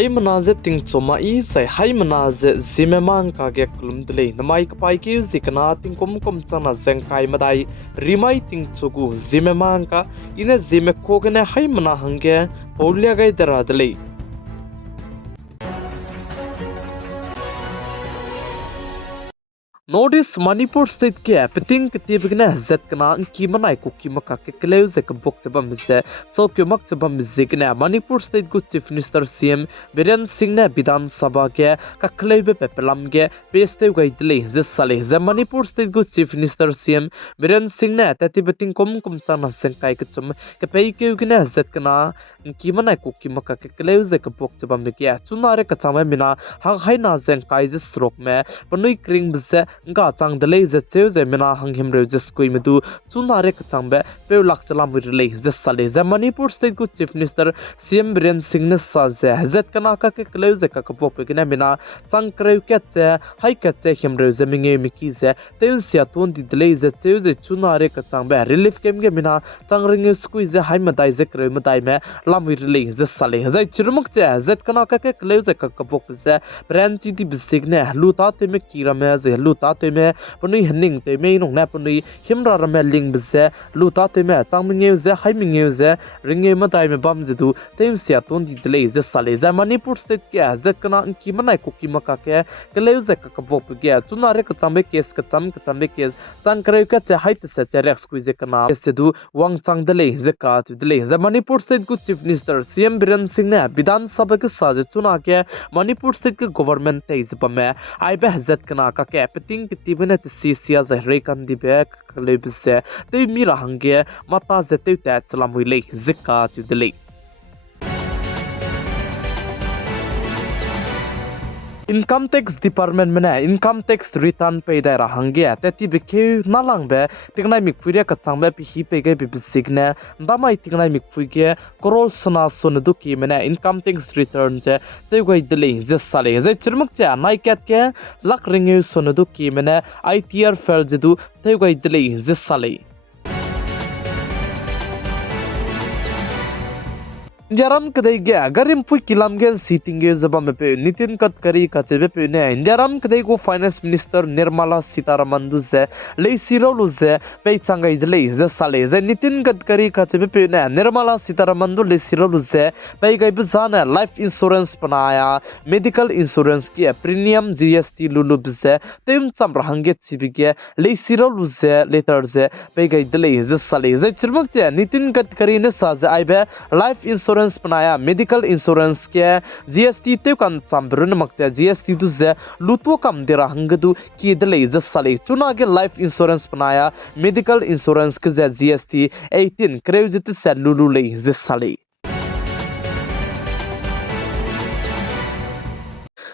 hai manaze ting choma I sai hai manaze Zeme mang ka ge klum dle namai ka pai ki zikna ting kom chana zeng kai madai rimai ting chugu Zeme mang ka ine Zeme khogene hai mana hange polya gai dara dle Notice Manipur state ke peting ketibgne zet kana ki manai ku ki maka ke kleu ze ka bok chaba mise so ke mak chaba mise kne Manipur state ku chief minister CM Biren Singh ne Vidhan Sabha ke ka kleu pe pelam ge peste gai dile ze sale ze Manipur state ku chief minister CM Biren Singh ne tati beting kom chana sen kai ke chum ke pei ke gne zet kana ki manai ku ki maka ke kleu ze ka bok chaba me ke chunare ka chama mina hang hai na zen kai ze stroke me panui kring bse nga chang dele ze cheu ze mina hang him re je skui medu chunare ka changbe pe lak chalam wi le je sale ze Manipur state ku chief minister CM Biren Singh ne sa ze hazet kana ka ke kleu ze ka pok pe kina mina chang kreu ke che hai ka che him re ze minge miki ze teun sia ton di dele ze cheu ze chunare ka changbe relief kem ge mina chang ring skui ze hai ma dai ze kreu ma dai me lam wi le je sale ze chirmuk che hazet kana ka ke kleu ze ka pok ze brand chi di bisig ne lu ta te me kira me ze lu ta te me punui hning te me nong na punui himra ra me ling bse lu ta te me chang minge ze hai minge ze ringe ma dai me bam ze du tem sia ton di dele ze sale ze Manipur state ke ze kana ki manai ku ki maka ke kele ze ka bop ge chuna re ka chambe kes ka chambe kes chang kre ka che hai te se che rex ku ze kana se du wang chang dele ze ka tu dele ze Manipur state ku chief minister CM Biren Singh ne Vidhan Sabha ke sa je chuna ke Manipur state ke government te iz pame ai be hazat kana ka ke peting kitibene te sia za re kan di be klebse te mira hange mata ze te ta chalamui le zikka tu dele Income tax department mena income tax return pay da hange tati bikhe nalang be tingnai mik puria ka changbe pi hi pe ge bi signe damai tingnai mik puige korol sna son du ki mena income tax return je te goi dele je sale je chirmuk cha nai kat ke lak ring son du ki mena ITR fel je du te goi dele je sale Indiaram kadai ge garim pui kilam ge sitting ge zaba me pe Nitin Gadkari ka chebe pe ne Indiaram kadai go finance minister Nirmala Sitharaman du ze le sirolu ze pe changai dele ze sale ze Nitin Gadkari ka chebe pe ne Nirmala Sitharaman du le sirolu ze pe gai bzana life insurance panaya medical insurance ki premium GST lulu bze tem cham rahange chibige le sirolu ze letter ze pe gai dele ze sale ze chirmak che Nitin Gadkari ne sa ze aibe life insurance panaya medical insurance ke GST te kan chambrun makcha GST du ze luto kam dera hangdu ki dele ze sale chuna ge life insurance panaya medical insurance ke GST 18 krejit se lulu le ze sale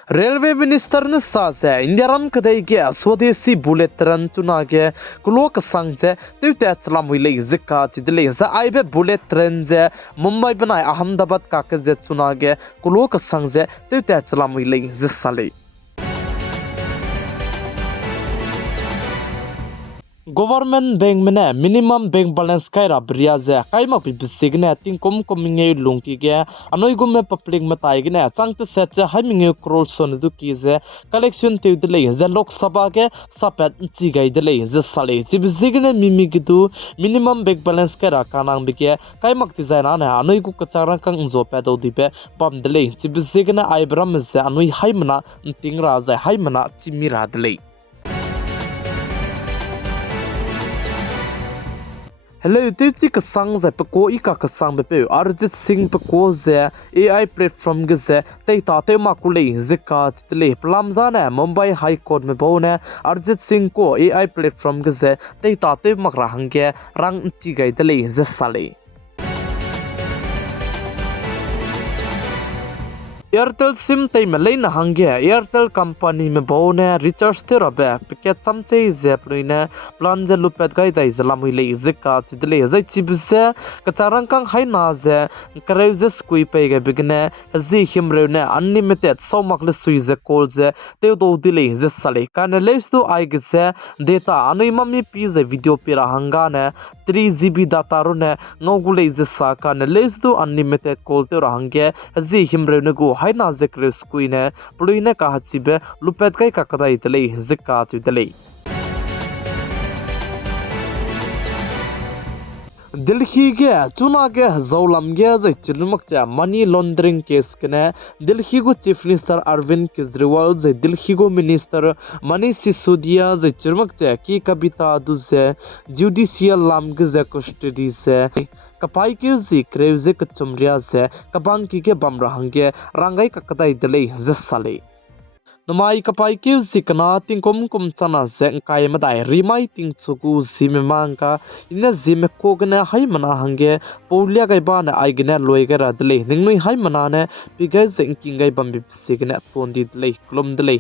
Railway Minister ne sa se Indiaram kadai ge Swadeshi bullet train chuna ge kulok sang je te chalam wi le zikka chidle za aibe bullet train je Mumbai banai Ahmedabad ka ke je chuna ge kulok sang je te chalam wi le ze sale Government bank mena minimum bank balance kai rabria ze kai ma pi bisigne ting kom minge lungki ge anoi gumme public matai gne changte set che hai minge crore son du ki ze collection te dele ze lok sabha ge sapet chi gai dele ze sale chi bisigne mimi gitu minimum bank balance kai ra kanang bi ke kai mak ti zaina na anoi gu kachara kang zo pe do di pe pam dele chi bisigne ai bram ze anoi hai mana ting ra ze hai mana chi mi ra dele Hello, teuchi ka sang za pe ko ika ka sang be Arjit Singh pe ko ze AI platform ge ze tei ta te ma ku le zika tle plam za na Mumbai High Court me bo ne Arjit Singh ko AI platform ge ze tei ta te mak ra hang ge rang chi gai dele ze sale Airtel sim tai me leina hange Airtel company me bone recharge te rabe pike chamche ze pruine plan je lupet gai dai zalamui le zika chidle zai chibse kacharang kang hai na ze kareuze skui pe ge bigne zi himre ne unlimited so makle sui ze call ze te do dile ze sale kan lestu ai ge ze data anoi mami pi ze video pira hanga ne 3GB data ro ne ngogule je sa ka ne les do unlimited call te rahangge haji himre ne go haina zekre skuine puluine ka hachibe lupet kai ka kadai tele zikka chu tele Delhi के चुना के जौलम के जे चिलमक चा money laundering case कने दिल्ली को chief minister Arvind Kejriwal जे दिल्ली को minister Manish Sisodia जे चिलमक चा की कविता दुसे जुडिशियल लाम के जे कस्टडी से कपाई के जी क्रेव जे कचमरिया से कबांग की के बमरहंगे रंगाई ककदाई दले जसाले Namai kapai kiu sikna tingkom kum chana zeng kai madai rimai ting chuku zime mangka ina zime kogna hai mana hange paulia kai ba na aigna loigara dle ningnui hai mana ne pigai zeng kingai bambi signa pondi dle klom dle